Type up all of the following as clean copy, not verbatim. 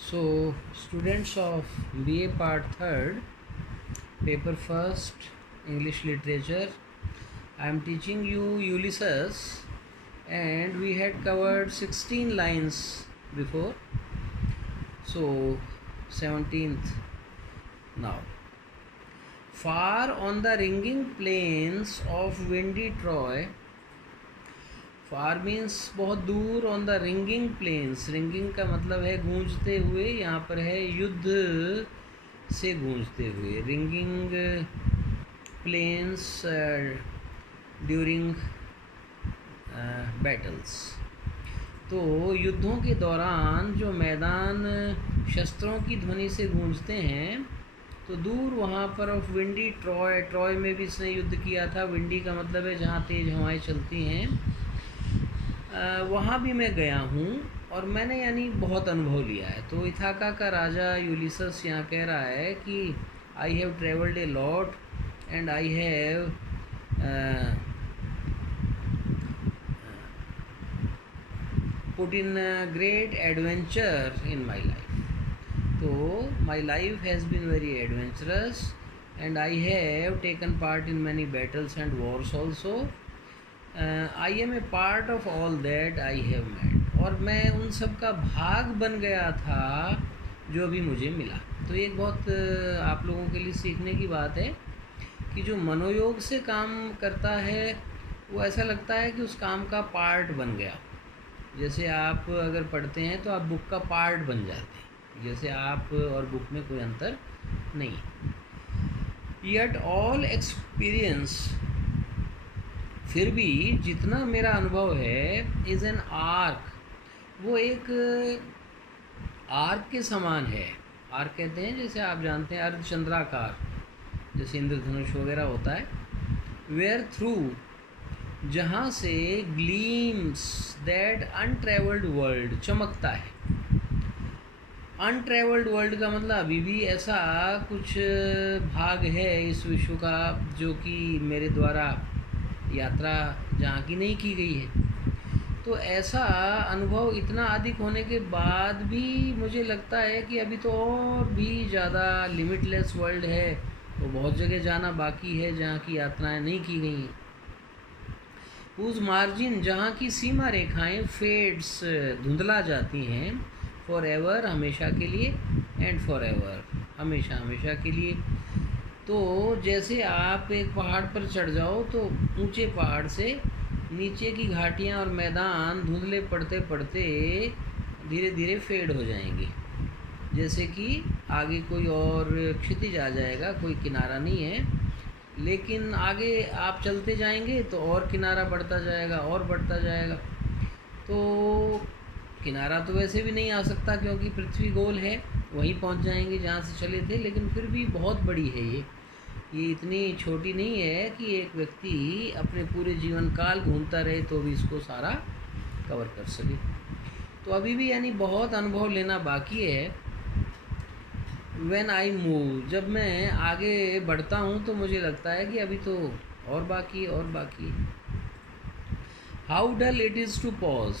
So, students of BA Part 3rd, Paper 1st, English Literature, I am teaching you Ulysses, and we had covered 16 lines before. So, 17th now. Far on the ringing plains of windy Troy, far means बहुत दूर, on the ringing plains, ringing का मतलब है गूंजते हुए, यहाँ पर है युद्ध से गूंजते हुए, रिंगिंग प्लेन्स ड्यूरिंग बैटल्स। तो युद्धों के दौरान जो मैदान शस्त्रों की ध्वनि से गूंजते हैं, तो दूर वहाँ पर ऑफ विंडी ट्रॉय, ट्रॉय में भी इसने युद्ध किया था। विंडी का मतलब है जहाँ तेज़ हवाएं चलती हैं, वहाँ भी मैं गया हूँ और मैंने यानी बहुत अनुभव लिया है। तो इथाका का राजा यूलिसस यहाँ कह रहा है कि I have travelled a lot and I have put in great adventure in my life. तो my life has been very adventurous and I have taken part in many battles and wars also. I am a part of all that I have met, और मैं उन सब का भाग बन गया था जो भी मुझे मिला। तो एक बहुत आप लोगों के लिए सीखने की बात है कि जो मनोयोग से काम करता है वो ऐसा लगता है कि उस काम का पार्ट बन गया। जैसे आप अगर पढ़ते हैं तो आप बुक का पार्ट बन जाते हैं, जैसे आप और बुक में कोई अंतर नहीं। यट ऑल एक्सपीरियंस, फिर भी जितना मेरा अनुभव है, इज़ एन आर्क, वो एक आर्क के समान है। आर्क कहते हैं, जैसे आप जानते हैं अर्धचंद्राकार, जैसे इंद्रधनुष वगैरह होता है। वेयर थ्रू, जहाँ से ग्लीम्स दैट अनट्रेवल्ड वर्ल्ड, चमकता है। अनट्रेवल्ड वर्ल्ड का मतलब अभी भी ऐसा कुछ भाग है इस विश्व का जो कि मेरे द्वारा यात्रा जहाँ की नहीं की गई है। तो ऐसा अनुभव इतना अधिक होने के बाद भी मुझे लगता है कि अभी तो और भी ज़्यादा लिमिटलेस वर्ल्ड है, तो बहुत जगह जाना बाकी है जहाँ की यात्राएं नहीं की गई। उस मार्जिन, जहाँ की सीमा रेखाएं फेड्स, धुंधला जाती हैं, फॉर एवर, हमेशा के लिए, एंड फॉर एवर, हमेशा हमेशा के लिए। तो जैसे आप एक पहाड़ पर चढ़ जाओ तो ऊंचे पहाड़ से नीचे की घाटियाँ और मैदान धुंधले पड़ते पड़ते धीरे धीरे फेड हो जाएंगे, जैसे कि आगे कोई और क्षितिज आ जाएगा, कोई किनारा नहीं है, लेकिन आगे आप चलते जाएंगे तो और किनारा बढ़ता जाएगा और बढ़ता जाएगा। तो किनारा तो वैसे भी नहीं आ सकता क्योंकि पृथ्वी गोल है, वहीं पहुंच जाएंगे जहाँ से चले थे, लेकिन फिर भी बहुत बड़ी है ये इतनी छोटी नहीं है कि एक व्यक्ति अपने पूरे जीवन काल घूमता रहे तो भी इसको सारा कवर कर सके। तो अभी भी यानी बहुत अनुभव लेना बाकी है। व्हेन आई मूव, जब मैं आगे बढ़ता हूँ तो मुझे लगता है कि अभी तो और बाकी और बाकी। How dull it is to pause,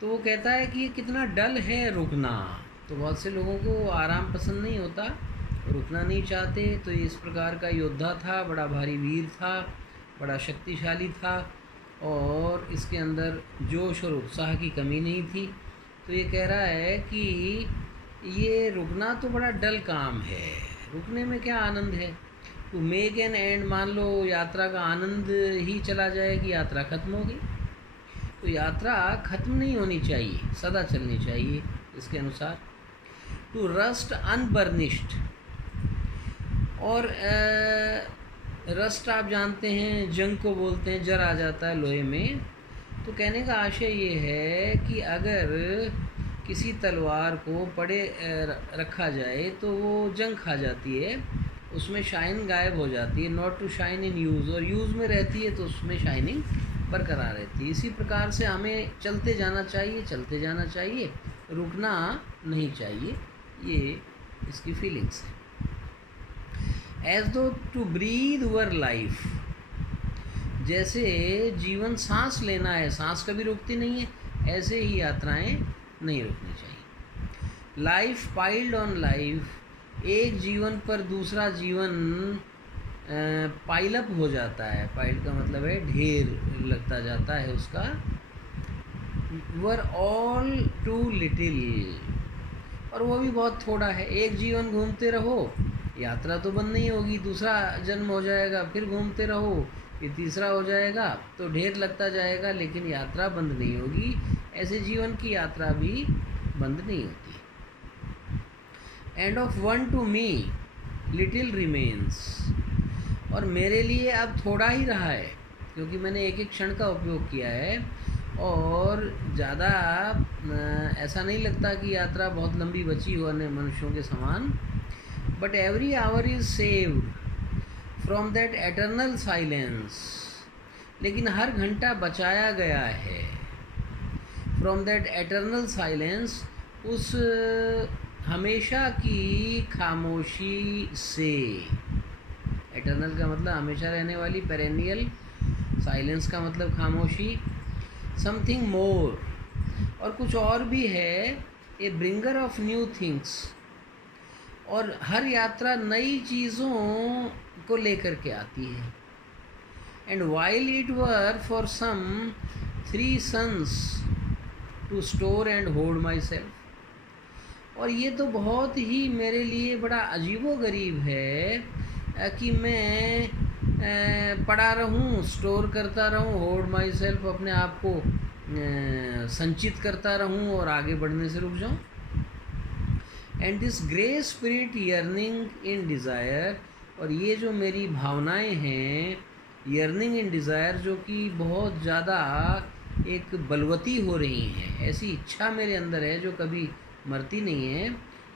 तो वो कहता है कि कितना डल है रुकना। तो बहुत से लोगों को आराम पसंद नहीं होता, रुकना नहीं चाहते। तो ये इस प्रकार का योद्धा था, बड़ा भारी वीर था, बड़ा शक्तिशाली था, और इसके अंदर जोश और उत्साह की कमी नहीं थी। तो ये कह रहा है कि ये रुकना तो बड़ा डल काम है, रुकने में क्या आनंद है। टू मेक एन एंड, मान लो यात्रा का आनंद ही चला जाए कि यात्रा खत्म हो गई। तो यात्रा खत्म नहीं होनी चाहिए, सदा चलनी चाहिए इसके अनुसार। टू रस्ट अनबर्निश्ड, और रस्ट आप जानते हैं जंग को बोलते हैं, जर आ जाता है लोहे में। तो कहने का आशय ये है कि अगर किसी तलवार को पड़े रखा जाए तो वो जंग खा जाती है, उसमें शाइन गायब हो जाती है। Not to shine in use, और यूज़ में रहती है तो उसमें शाइनिंग बरकरार रहती है। इसी प्रकार से हमें चलते जाना चाहिए, चलते जाना चाहिए, रुकना नहीं चाहिए। ये इसकी फीलिंग्स है। एज दो टू ब्रीद ओवर लाइफ, जैसे जीवन सांस लेना है, सांस कभी रुकती नहीं है, ऐसे ही यात्राएं नहीं रुकनी चाहिए। लाइफ पाइल्ड ऑन लाइफ, एक जीवन पर दूसरा जीवन पाइल अप हो जाता है। पाइल का मतलब है ढेर लगता जाता है उसका। वर ऑल टू लिटिल, और वो भी बहुत थोड़ा है। एक जीवन घूमते रहो, यात्रा तो बंद नहीं होगी, दूसरा जन्म हो जाएगा, फिर घूमते रहो, फिर तीसरा हो जाएगा, तो ढेर लगता जाएगा, लेकिन यात्रा बंद नहीं होगी। ऐसे जीवन की यात्रा भी बंद नहीं होती। And of one to me little remains, और मेरे लिए अब थोड़ा ही रहा है, क्योंकि मैंने एक एक क्षण का उपयोग किया है, और ज़्यादा ऐसा नहीं लगता कि यात्रा बहुत लंबी बची हो अन्य मनुष्यों के समान। But every hour is saved from that eternal silence, लेकिन हर घंटा बचाया गया है फ्रॉम दैट एटर्नल साइलेंस, उस हमेशा की खामोशी से। एटर्नल का मतलब हमेशा रहने वाली, पेरेनियल। साइलेंस का मतलब खामोशी। समथिंग मोर, और कुछ और भी है, ए ब्रिंगर ऑफ न्यू थिंग्स, और हर यात्रा नई चीज़ों को लेकर के आती है। And vile it were for some 3 sons to store and hold myself, और ये तो बहुत ही मेरे लिए बड़ा अजीबोगरीब है कि मैं पढ़ा रहूँ, स्टोर करता रहूँ, होल्ड माई सेल्फ, अपने आप को संचित करता रहूँ और आगे बढ़ने से रुक जाऊँ। And this grey spirit yearning in desire, और ये जो मेरी भावनाएं हैं यर्निंग इन डिज़ायर, जो कि बहुत ज़्यादा एक बलवती हो रही हैं, ऐसी इच्छा मेरे अंदर है जो कभी मरती नहीं है,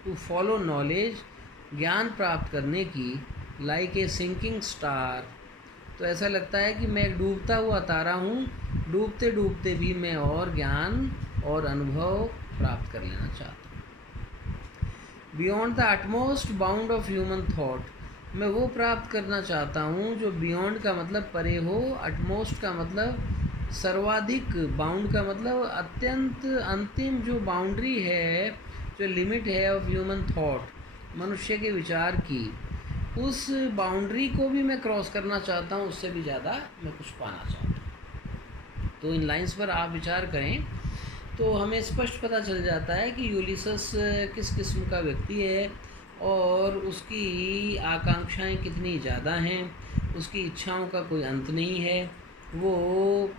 टू फॉलो नॉलेज, ज्ञान प्राप्त करने की, लाइक ए सिंकिंग स्टार। तो ऐसा लगता है कि मैं एक डूबता हुआ तारा हूँ, डूबते डूबते भी मैं और ज्ञान और अनुभव प्राप्त कर लेना चाहता हूँ। Beyond the utmost bound of human thought, मैं वो प्राप्त करना चाहता हूँ जो बियॉन्ड का मतलब परे हो, अटमोस्ट का मतलब सर्वाधिक, बाउंड का मतलब अत्यंत अंतिम जो बाउंड्री है, जो लिमिट है ऑफ ह्यूमन थॉट, मनुष्य के विचार की, उस बाउंड्री को भी मैं क्रॉस करना चाहता हूँ, उससे भी ज़्यादा मैं कुछ पाना चाहता हूँ। तो इन लाइंस पर आप विचार करें तो हमें स्पष्ट पता चल जाता है कि यूलिसस किस किस्म का व्यक्ति है, और उसकी आकांक्षाएं कितनी ज़्यादा हैं, उसकी इच्छाओं का कोई अंत नहीं है। वो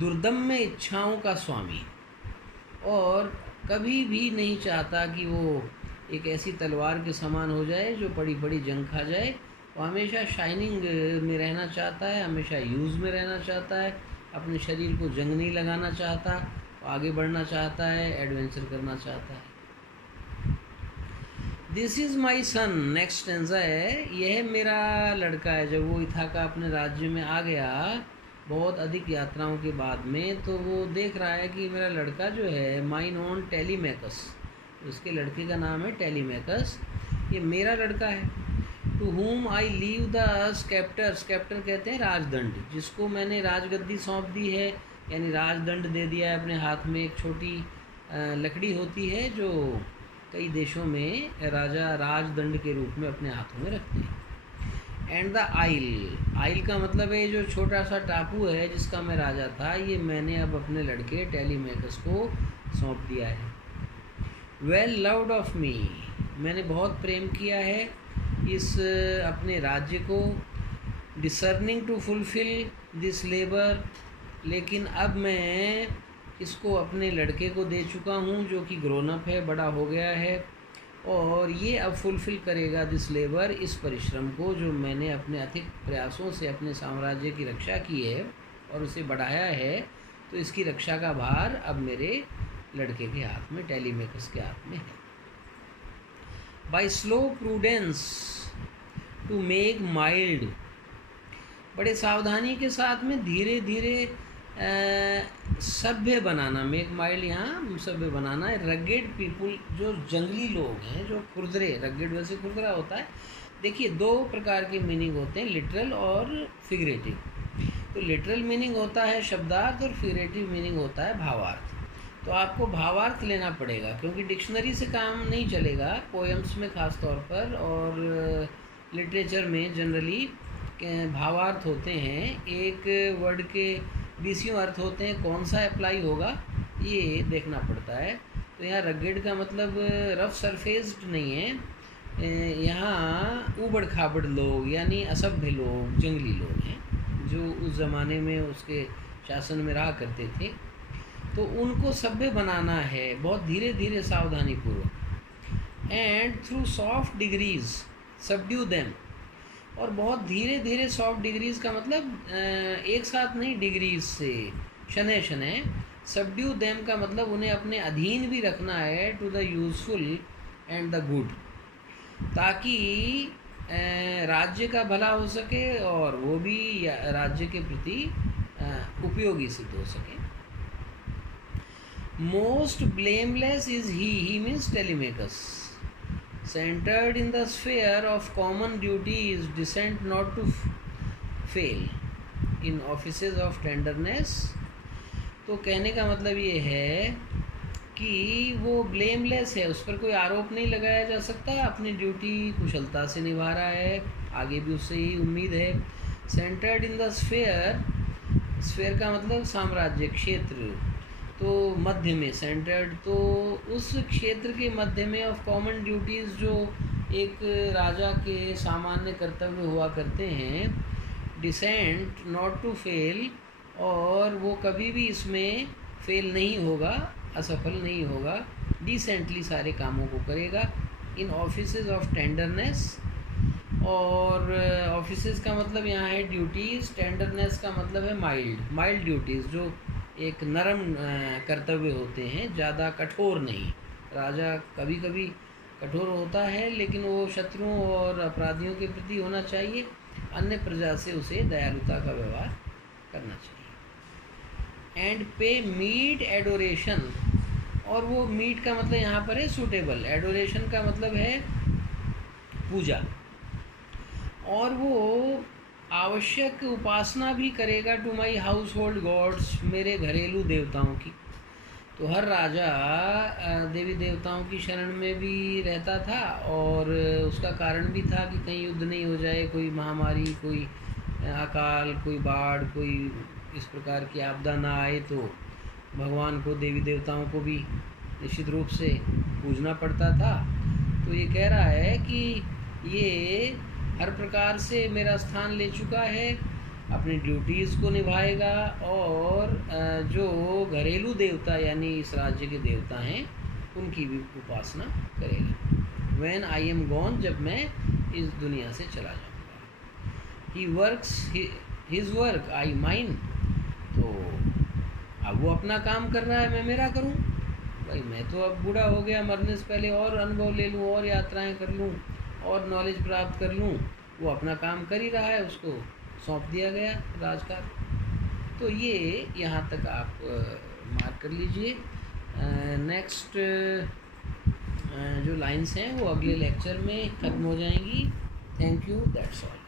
दुर्दम्य इच्छाओं का स्वामी, और कभी भी नहीं चाहता कि वो एक ऐसी तलवार के समान हो जाए जो बड़ी बड़ी जंग खा जाए। वो हमेशा शाइनिंग में रहना चाहता है, हमेशा यूज़ में रहना चाहता है, अपने शरीर को जंग नहीं लगाना चाहता, वो आगे बढ़ना चाहता है, एडवेंचर करना चाहता है। This is my son, next stanza है, यह मेरा लड़का है। जब वो इथाका अपने राज्य में आ गया बहुत अधिक यात्राओं के बाद में, तो वो देख रहा है कि मेरा लड़का जो है, माइन ओन टेलीमैकस, उसके लड़के का नाम है टेलीमैकस, ये मेरा लड़का है। To whom I leave the sceptre, sceptre कहते हैं राजदंड, जिसको मैंने राजगद्दी सौंप दी है, यानी राजदंड दे दिया है अपने हाथ में। एक छोटी लकड़ी होती है जो कई देशों में राजा राजदंड के रूप में अपने हाथों में रखते हैं। एंड द आइल, आइल का मतलब है जो छोटा सा टापू है जिसका मैं राजा था, ये मैंने अब अपने लड़के टेलीमैकस को सौंप दिया है। वेल लव्ड ऑफ मी, मैंने बहुत प्रेम किया है इस अपने राज्य को। Discerning to fulfil this labour, लेकिन अब मैं इसको अपने लड़के को दे चुका हूँ जो कि ग्रोन अप है, बड़ा हो गया है, और ये अब फुलफ़िल करेगा दिस लेबर, इस परिश्रम को जो मैंने अपने अधिक प्रयासों से अपने साम्राज्य की रक्षा की है और उसे बढ़ाया है। तो इसकी रक्षा का भार अब मेरे लड़के के हाथ में, टेलीमैकस के हाथ में है। By slow prudence to make mild, बड़े सावधानी के साथ में धीरे धीरे सभ्य बनाना, मेक माइल्ड यहाँ सभ्य बनाना है। रगेड पीपुल, जो जंगली लोग हैं, जो खुरदरे, रगेड वैसे खुरदरा होता है। देखिए 2 प्रकार के मीनिंग होते हैं, लिटरल और फिगरेटिव। तो लिटरल मीनिंग होता है शब्दार्थ और फिगरेटिव मीनिंग होता है भावार्थ। तो आपको भावार्थ लेना पड़ेगा, क्योंकि डिक्शनरी से काम नहीं चलेगा पोएम्स में ख़ास तौर पर, और लिटरेचर में जनरली भावार्थ होते हैं। एक वर्ड के 20 अर्थ होते हैं, कौन सा अप्लाई होगा ये देखना पड़ता है। तो यहाँ रगेड का मतलब रफ सरफेस्ड नहीं है, यहाँ ऊबड़ खाबड़ लोग यानी असभ्य लोग, जंगली लोग हैं जो उस ज़माने में उसके शासन में रहा करते थे। तो उनको सभ्य बनाना है बहुत धीरे धीरे सावधानी पूर्वक। And through soft degrees subdue them, और बहुत धीरे धीरे सॉफ्ट डिग्रीज का मतलब एक साथ नहीं, डिग्रीज से शनै शनै। सबड्यू देम का मतलब उन्हें अपने अधीन भी रखना है, to the useful and the good, ताकि राज्य का भला हो सके और वो भी राज्य के प्रति उपयोगी सिद्ध हो सके। Most blameless is he means Telemachus. Centered in the sphere of common duties, descent not to fail in offices of tenderness. तो कहने का मतलब ये है कि वो ब्लेमलेस है, उस पर कोई आरोप नहीं लगाया जा सकता, अपनी ड्यूटी कुशलता से निभा रहा है, आगे भी उससे ही उम्मीद है। Centred in the sphere, sphere का मतलब साम्राज्य, क्षेत्र, तो मध्य में, सेंटर्ड तो उस क्षेत्र के मध्य में, ऑफ कॉमन ड्यूटीज़ जो एक राजा के सामान्य कर्तव्य हुआ करते हैं। डिसेंट नॉट टू फेल, और वो कभी भी इसमें फेल नहीं होगा, असफल नहीं होगा, डिसेंटली सारे कामों को करेगा। इन ऑफिसेज ऑफ टेंडरनेस, और ऑफिसेज का मतलब यहाँ है ड्यूटीज़, टेंडरनेस का मतलब है माइल्ड, माइल्ड ड्यूटीज़ जो एक नरम कर्तव्य होते हैं, ज़्यादा कठोर नहीं। राजा कभी कभी कठोर होता है, लेकिन वो शत्रुओं और अपराधियों के प्रति होना चाहिए, अन्य प्रजा से उसे दयालुता का व्यवहार करना चाहिए। एंड पे मीट एडोरेशन, और वो मीट का मतलब यहाँ पर है सूटेबल, एडोरेशन का मतलब है पूजा, और वो आवश्यक उपासना भी करेगा to my household gods, मेरे घरेलू देवताओं की। तो हर राजा देवी देवताओं की शरण में भी रहता था, और उसका कारण भी था कि कहीं युद्ध नहीं हो जाए, कोई महामारी, कोई अकाल, कोई बाढ़, कोई इस प्रकार की आपदा ना आए। तो भगवान को, देवी देवताओं को भी निश्चित रूप से पूजना पड़ता था। तो ये कह रहा है कि ये हर प्रकार से मेरा स्थान ले चुका है, अपनी ड्यूटीज़ को निभाएगा, और जो घरेलू देवता यानी इस राज्य के देवता हैं उनकी भी उपासना करेगा। व्हेन आई एम गॉन, जब मैं इस दुनिया से चला जाऊँगा। He works his work I mine, तो अब वो अपना काम कर रहा है, मैं मेरा करूँ। भाई मैं तो अब बूढ़ा हो गया, मरने से पहले और अनुभव ले लूँ, और यात्राएं कर लूँ, और नॉलेज प्राप्त कर लूँ। वो अपना काम कर ही रहा है, उसको सौंप दिया गया राजकाज। तो ये यहाँ तक आप मार्क कर लीजिए। नेक्स्ट जो लाइंस हैं वो अगले लेक्चर में ख़त्म हो जाएंगी। Thank you, that's all.